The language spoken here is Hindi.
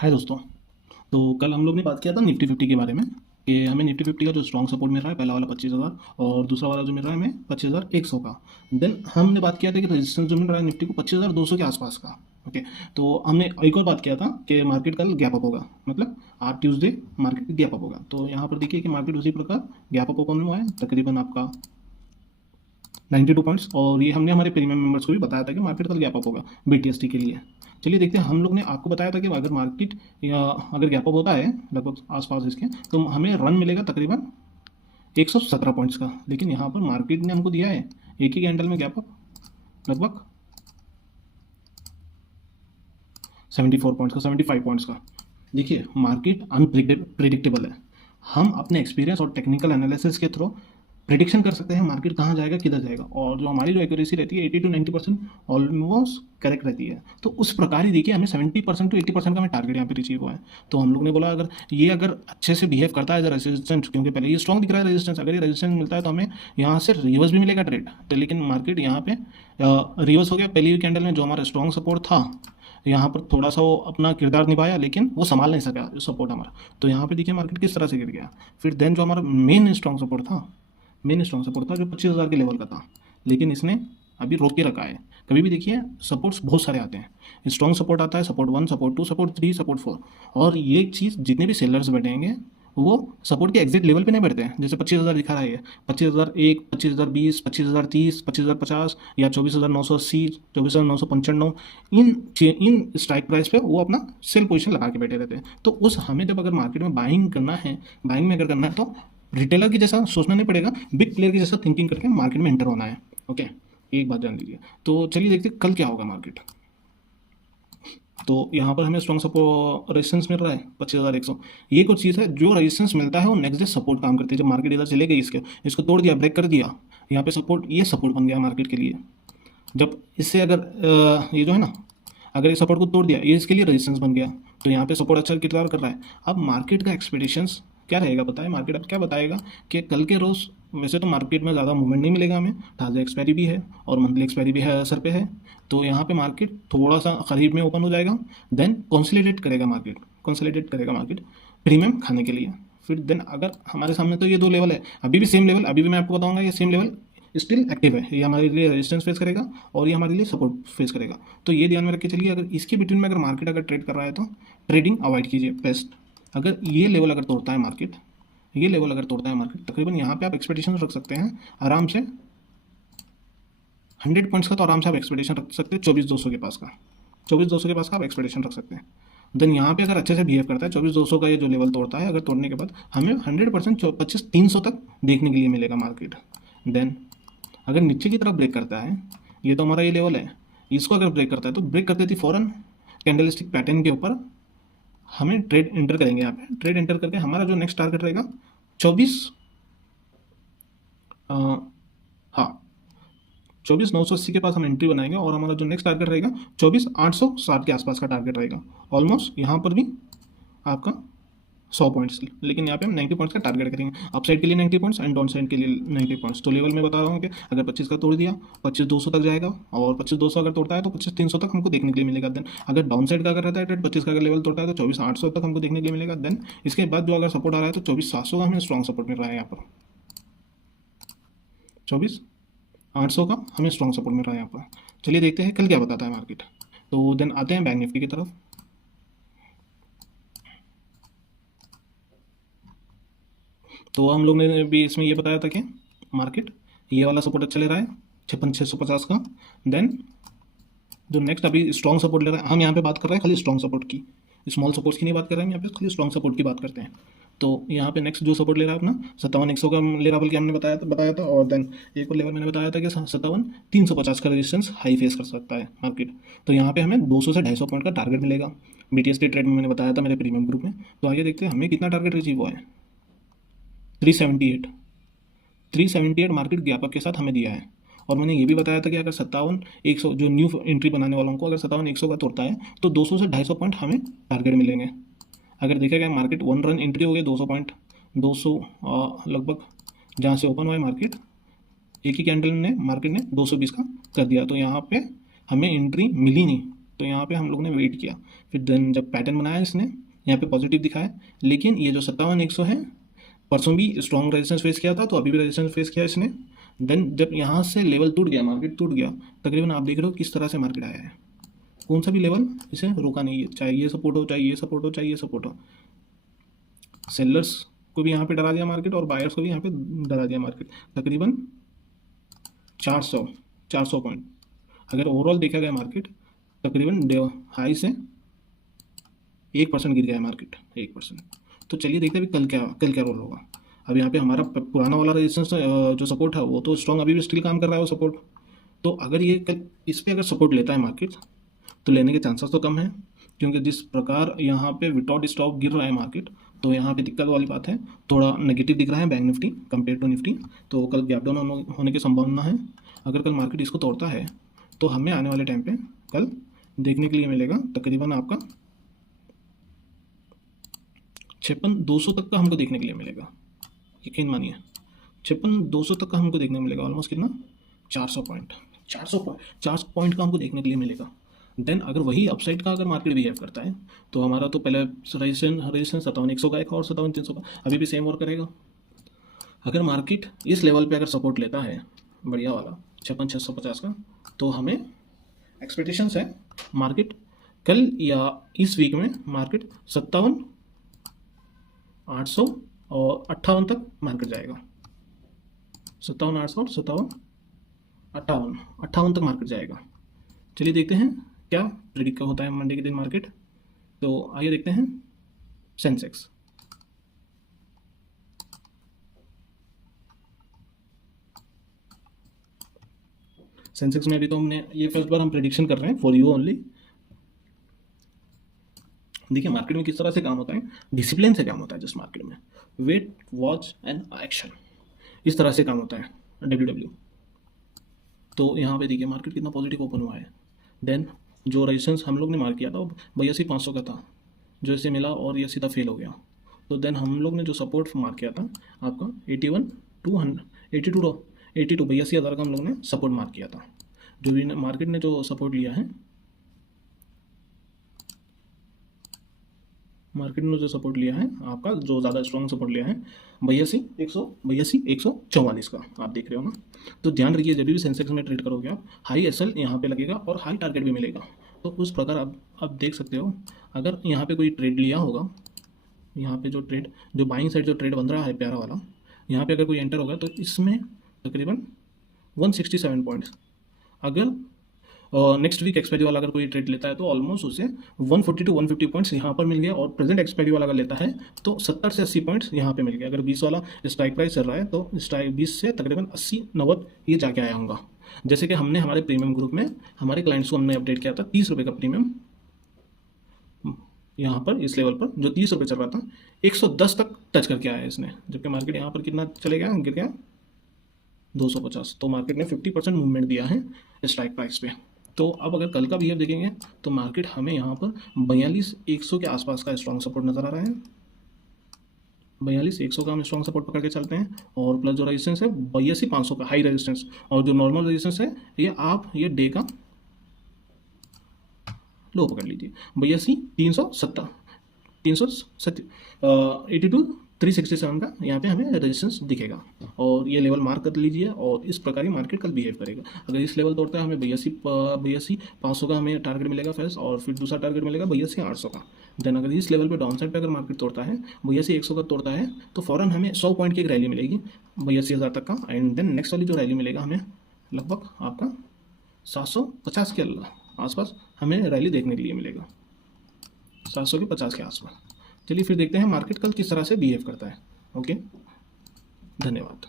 हाय दोस्तों। तो कल हम लोग ने बात किया था निफ्टी फिफ्टी के बारे में कि हमें निफ्टी फिफ्टी का जो स्ट्रॉन्ग सपोर्ट मिल रहा है पहला वाला 25,000 और दूसरा वाला जो मिल रहा है हमें 25,100 का। देन हमने बात किया था कि रेजिस्टेंस जो मिल रहा है निफ्टी को 25,200 के आसपास का। ओके, तो हमने एक और बात किया था कि मार्केट कल गैप अप होगा, मतलब आज ट्यूसडे मार्केट गैप अप होगा। तो यहाँ पर देखिए कि मार्केट उसी प्रकार गैप अप ओपन हुआ है तकरीबन आपका 92 पॉइंट्स, और ये हमने हमारे प्रीमियम मेंबर्स को भी बताया था कि मार्केट कल गैप अप होगा बीटीएसटी के लिए। चलिए देखते हैं, हम लोग ने आपको बताया था कि अगर मार्केट या अगर गैप अप होता है लगभग आसपास इसके, तो हमें रन मिलेगा तकरीबन 117 पॉइंट्स का। लेकिन यहाँ पर मार्केट ने हमको दिया है एक ही कैंडल में गैप अप लगभग 74 पॉइंट्स का, 75 पॉइंट्स का। देखिए मार्केट अनप्रिडिक्टेबल है। हम अपने एक्सपीरियंस और टेक्निकल एनालिसिस के थ्रू प्रिडिक्शन कर सकते हैं मार्केट कहाँ जाएगा किधर जाएगा, और जो हमारी जो एक्यूरेसी रहती है 80 to 90% ऑलमोस्ट करेक्ट रहती है। तो उस प्रकार ही देखिए हमें 70% to 80% का हमें टारगेट यहाँ पे अचीव हुआ है। तो हम लोग ने बोला अगर अच्छे से बिहेव करता है एज रेजिस्टेंस, क्योंकि पहले ये स्ट्रॉन्ग दिख रहा है रेजिस्टेंस, अगर ये रेजिस्टेंस मिलता है तो हमें यहाँ से रिवर्स भी मिलेगा ट्रेड। तो लेकिन मार्केट यहाँ पे रिवर्स हो गया पहली कैंडल में। जो हमारा स्ट्रॉन्ग सपोर्ट था यहाँ पर थोड़ा सा वो अपना किरदार निभाया, लेकिन वो संभाल नहीं सका सपोर्ट हमारा। तो यहाँ पे देखिए मार्केट किस तरह से गिर गया। फिर देन जो हमारा मेन स्ट्रॉन्ग सपोर्ट था जो 25,000 के लेवल का था, लेकिन इसने अभी रोक के रखा है। कभी भी देखिए सपोर्ट्स बहुत सारे आते हैं, स्ट्रॉन्ग सपोर्ट आता है, सपोर्ट 1, सपोर्ट 2, सपोर्ट 3, सपोर्ट 4, और ये चीज़ जितने भी सेलर्स बैठेंगे वो सपोर्ट के एग्जैक्ट लेवल पे नहीं बैठते हैं। जैसे 25,000 दिखा रहा है, 25,001, 25,020, 25,030, 25,050 या 24,980, 24,995, इन स्ट्राइक प्राइस पे वो अपना सेल पोजीशन लगा के बैठे रहते हैं। तो उस हमें जब अगर मार्केट में बाइंग करना है, बाइंग में अगर करना है तो रिटेलर की जैसा सोचना नहीं पड़ेगा, बिग प्लेयर की जैसा थिंकिंग करके मार्केट में एंटर होना है। ओके, एक बात जान लीजिए। तो चलिए देखते हैं कल क्या होगा मार्केट। तो यहाँ पर हमें स्ट्रॉन्ग सपोर्ट रेजिस्टेंस मिल रहा है 25,100। ये कुछ चीज़ है जो रेजिस्टेंस मिलता है वो नेक्स्ट डे सपोर्ट काम करती है। जब मार्केट इधर चले गई इसको तोड़ दिया, ब्रेक कर दिया, यहाँ पे सपोर्ट, ये सपोर्ट बन गया मार्केट के लिए। जब इससे अगर ये जो है ना, अगर ये सपोर्ट को तोड़ दिया, ये इसके लिए रेजिस्टेंस बन गया। तो यहाँ पे सपोर्ट अच्छा किरदार कर रहा है। अब मार्केट का एक्सपेक्टेशंस क्या रहेगा बताएं, मार्केट अब क्या बताएगा कि कल के रोज़ वैसे तो मार्केट में ज़्यादा मूवमेंट नहीं मिलेगा हमें, ताज़ा एक्सपायरी भी है और मंथली एक्सपायरी भी है असर पे है। तो यहाँ पे मार्केट थोड़ा सा करीब में ओपन हो जाएगा, देन कंसोलिडेट करेगा मार्केट प्रीमियम खाने के लिए। फिर देन अगर हमारे सामने तो ये दो लेवल है, अभी भी सेम लेवल, अभी भी मैं आपको बताऊंगा ये सेम लेवल स्टिल एक्टिव है। ये हमारे लिए रेजिस्टेंस फेस करेगा और ये हमारे लिए सपोर्ट फेस करेगा। तो ये ध्यान में रख के चलिए, अगर इसके बिटवीन में अगर मार्केट अगर ट्रेड कर रहा है तो ट्रेडिंग अवॉइड कीजिए बेस्ट। अगर ये लेवल अगर तोड़ता है मार्केट, तकरीबन यहाँ पे आप एक्सपेक्टेशन रख सकते हैं आराम से 100 पॉइंट्स का। तो आराम से आप एक्सपेक्टेशन रख सकते हैं 24,200 के पास का, 24,200 के पास का आप एक्सपेक्टेशन रख सकते हैं। देन यहाँ पे अगर अच्छे से बिहेव करता है 24,200 का ये जो लेवल तोड़ता है, अगर तोड़ने के बाद हमें 100% 25,300 तक देखने के लिए मिलेगा मार्केट। देन अगर नीचे की तरफ ब्रेक करता है, ये तो हमारा ये लेवल है, इसको अगर ब्रेक करता है तो ब्रेक करते थी फ़ौरन कैंडलस्टिक पैटर्न के ऊपर हमें ट्रेड एंटर करेंगे। यहाँ पे ट्रेड एंटर करके हमारा जो नेक्स्ट टारगेट रहेगा 24, हाँ 24,980 के पास हम एंट्री बनाएंगे, और हमारा जो नेक्स्ट टारगेट रहेगा 24,860 के आसपास का टारगेट रहेगा। ऑलमोस्ट यहाँ पर भी आपका 100 पॉइंट्स, लेकिन यहाँ पे हम 90 पॉइंट्स का टारगेट करेंगे। अप साइड के लिए 90 पॉइंट्स एंड डाउन साइड के लिए 90 पॉइंट्स। तो लेवल में बता रहा हूँ कि अगर 25 का तोड़ दिया 25,200 तक जाएगा, और 25,200 अगर तोड़ता है तो 25,300 तक हमको देखने के लिए मिलेगा। देन अगर डाउन साइड का अगर रहता है ट्रेड 25 का अगर लेवल तोड़ता है तो 24,800 तक हमको देखने के लिए मिलेगा। देन इसके बाद जो अगर सपोर्ट आ रहा है तो 24,700 का हमें स्ट्रॉन्ग सपोर्ट मिल रहा है। यहाँ पर 24,800 का हमें स्ट्रॉन्ग सपोर्ट मिल रहा है यहाँ पर। चलिए देखते हैं कल क्या बताता है मार्केट। तो देन आते हैं बैंक निफ्टी की तरफ। तो हम लोग ने भी इसमें ये बताया था कि मार्केट ये वाला सपोर्ट अच्छा ले रहा है 56,650 का। देन जो नेक्स्ट अभी स्ट्रॉन्ग सपोर्ट ले रहा है, हम यहाँ पे बात कर रहे हैं खाली स्ट्रॉन्ग सपोर्ट की, स्मॉल सपोर्ट्स की नहीं बात कर रहे हैं, यहाँ पे खाली स्ट्रॉन्ग सपोर्ट की बात करते हैं। तो यहाँ पे नेक्स्ट जो सपोर्ट ले रहा है अपना 57,100 का ले रहा, बल्कि हमने बताया था। और देन एक और लेवल मैंने बताया था कि 57,350 का रेजिस्टेंस हाई फेस कर सकता है मार्केट। तो यहाँ पे हमें 200 से 250 पॉइंट का टारगेट मिलेगा। बीटीएस के ट्रेड में मैंने बताया था मेरे प्रीमियम ग्रुप में। तो आगे देखते हैं हमें कितना टारगेट अचीव हुआ है। 378 मार्केट गैप अप के साथ हमें दिया है। और मैंने ये भी बताया था कि अगर 57,100 जो न्यू एंट्री बनाने वालों को अगर 57,100 का तोड़ता है तो 200 से 250 पॉइंट हमें टारगेट मिलेंगे। अगर देखा गया मार्केट 1 रन एंट्री हो गई 200 पॉइंट, 200 लगभग जहाँ से ओपन हुआ है मार्केट, एक ही कैंडल ने मार्केट ने 220 का कर दिया। तो यहाँ पे हमें एंट्री मिली नहीं, तो यहाँ पे हम लोग ने वेट किया, फिर देन जब पैटर्न बनाया इसने यहाँ पे पॉजिटिव दिखाया, लेकिन ये जो 57,100 है परसों भी स्ट्रॉन्ग रेजिस्टेंस फेस किया था, तो अभी भी रेजिस्टेंस फेस किया इसने। देन जब यहाँ से लेवल टूट गया, मार्केट टूट गया, तकरीबन आप देख रहे हो किस तरह से मार्केट आया है, कौन सा भी लेवल इसे रोका नहीं है, चाहे ये सपोर्ट हो, चाहे ये सपोर्ट हो, चाहे ये सपोर्ट हो। सेलर्स को भी यहाँ पे डरा दिया मार्केट और बायर्स को भी यहाँ पे डरा दिया मार्केट, तकरीबन 400 पॉइंट। अगर ओवरऑल देखा गया मार्केट तकरीबन हाई से 1% गिर गया है मार्केट, 1%। तो चलिए देखते हैं अभी कल क्या रोल होगा। अब यहाँ पे हमारा पुराना वाला रेजिस्टेंस जो सपोर्ट है वो तो स्ट्रॉन्ग अभी भी स्टिल काम कर रहा है वो सपोर्ट। तो अगर ये कल इस पर अगर सपोर्ट लेता है मार्केट तो लेने के चांसेस तो कम है, क्योंकि जिस प्रकार यहाँ पे विदाउट स्टॉप गिर रहा है मार्केट, तो यहाँ पे दिक्कत वाली बात है, थोड़ा नेगेटिव दिख रहा है bank Nifty compare to Nifty. तो कल गैप डाउन होने की संभावना है। अगर कल मार्केट इसको तोड़ता है तो हमें आने वाले टाइम पे कल देखने के लिए मिलेगा तकरीबन आपका 56,200 तक का हमको देखने के लिए मिलेगा। यकीन मानिए 56,200 तक का हमको देखने को मिलेगा, ऑलमोस्ट कितना 400 पॉइंट का हमको देखने के लिए मिलेगा। देन अगर वही अपसाइड का अगर मार्केट बिहेव करता है तो हमारा तो पहले रेजिस्टेंस 57,100 का एक और 57,300 का अभी भी सेम वर्क करेगा। अगर मार्केट इस लेवल पे अगर सपोर्ट लेता है बढ़िया वाला 56,650 का, तो हमें एक्सपेक्टेशंस है मार्केट कल या इस वीक में मार्केट 57,800 और 58 तक मार्केट जाएगा। 57,800 और 58 तक मार्केट जाएगा। चलिए देखते हैं क्या प्रेडिक्ट का होता है मंडे के दिन मार्केट। तो आइए देखते हैं सेंसेक्स। सेंसेक्स में अभी तो हमने ये फर्स्ट बार हम प्रेडिक्शन कर रहे हैं फॉर यू ओनली। देखिए मार्केट में किस तरह से काम होता है, डिसिप्लिन से काम होता है। जस्ट मार्केट में वेट वॉच एंड एक्शन, इस तरह से काम होता है डब्ल्यू। तो यहाँ पे देखिए मार्केट कितना पॉजिटिव ओपन हुआ है। देन जो रेजिस्टेंस हम लोग ने मार्क किया था वो 82,500 का था, जो इसे मिला और ये सीधा फेल हो गया। तो देन हम लोग ने जो सपोर्ट मार्क किया था आपका 82,000 का हम लोग ने सपोर्ट मार्क किया था। जो भी मार्केट ने जो सपोर्ट लिया है, मार्केट ने जो सपोर्ट लिया है आपका, जो ज़्यादा स्ट्रॉन्ग सपोर्ट लिया है 82,144 का, आप देख रहे हो ना। तो ध्यान रखिए जब भी सेंसेक्स में ट्रेड करोगे आप, हाई एसएल यहाँ पे लगेगा और हाई टारगेट भी मिलेगा। तो उस प्रकार आप देख सकते हो, अगर यहाँ पे कोई ट्रेड लिया होगा, यहाँ पे जो ट्रेड जो बाइंग साइड जो ट्रेड बन रहा है प्यारा वाला, यहाँ पे अगर कोई एंटर होगा तो इसमें तकरीबन 167 पॉइंट्स, अगर नेक्स्ट वीक एक्सपायरी वाला अगर कोई ट्रेड लेता है तो ऑलमोस्ट उसे 140 टू 150 पॉइंट्स यहाँ पर मिल गया, और प्रेजेंट एक्सपायरी वाला अगर लेता है तो 70 से 80 पॉइंट्स यहाँ पे मिल गया। अगर 20 वाला स्ट्राइक प्राइस चल रहा है तो स्ट्राइक 20 से तकरीबन 80-90 ये जाके आया होगा। जैसे कि हमने हमारे प्रीमियम ग्रुप में हमारे क्लाइंट्स को हमने अपडेट किया था 30 रुपये का प्रीमियम, यहाँ पर इस लेवल पर जो 30 रुपये चल रहा था 110 तक टच करके आया है इसने, जबकि मार्केट यहाँ पर कितना चले गया, गिर गया 250। तो मार्केट ने 50% मूवमेंट दिया है स्ट्राइक प्राइस पे। तो अब अगर कल का बिहेव देखेंगे तो मार्केट हमें यहाँ पर 42,100 के आसपास का स्ट्रॉन्ग सपोर्ट नज़र आ रहा है। 42,100 का हम स्ट्रॉन्ग सपोर्ट पकड़ के चलते हैं, और प्लस जो रेजिस्टेंस है 82,500 का हाई रेजिस्टेंस, और जो नॉर्मल रेजिस्टेंस है ये डे का लो पकड़ लीजिए 82,367 का यहाँ पे हमें रेजिस्टेंस दिखेगा, और ये लेवल मार्क कर लीजिए। और इस प्रकार ही मार्केट कल बिहेव करेगा। अगर इस लेवल तोड़ता है हमें 82,500 का हमें टारगेट मिलेगा फर्स्ट, और फिर दूसरा टारगेट मिलेगा 82,800 का। देन अगर इस लेवल पे डाउन साइड पे अगर मार्केट तोड़ता है 82,100 का तोड़ता है तो फ़ौरन हमें 100 पॉइंट की एक रैली मिलेगी 82,000 तक का। एंड देन नेक्स्ट वाली जो रैली मिलेगा हमें लगभग आपका 750 के आसपास हमें रैली देखने के लिए मिलेगा, 750 के आसपास। चलिए फिर देखते हैं मार्केट कल किस तरह से बिहेव करता है। ओके, धन्यवाद।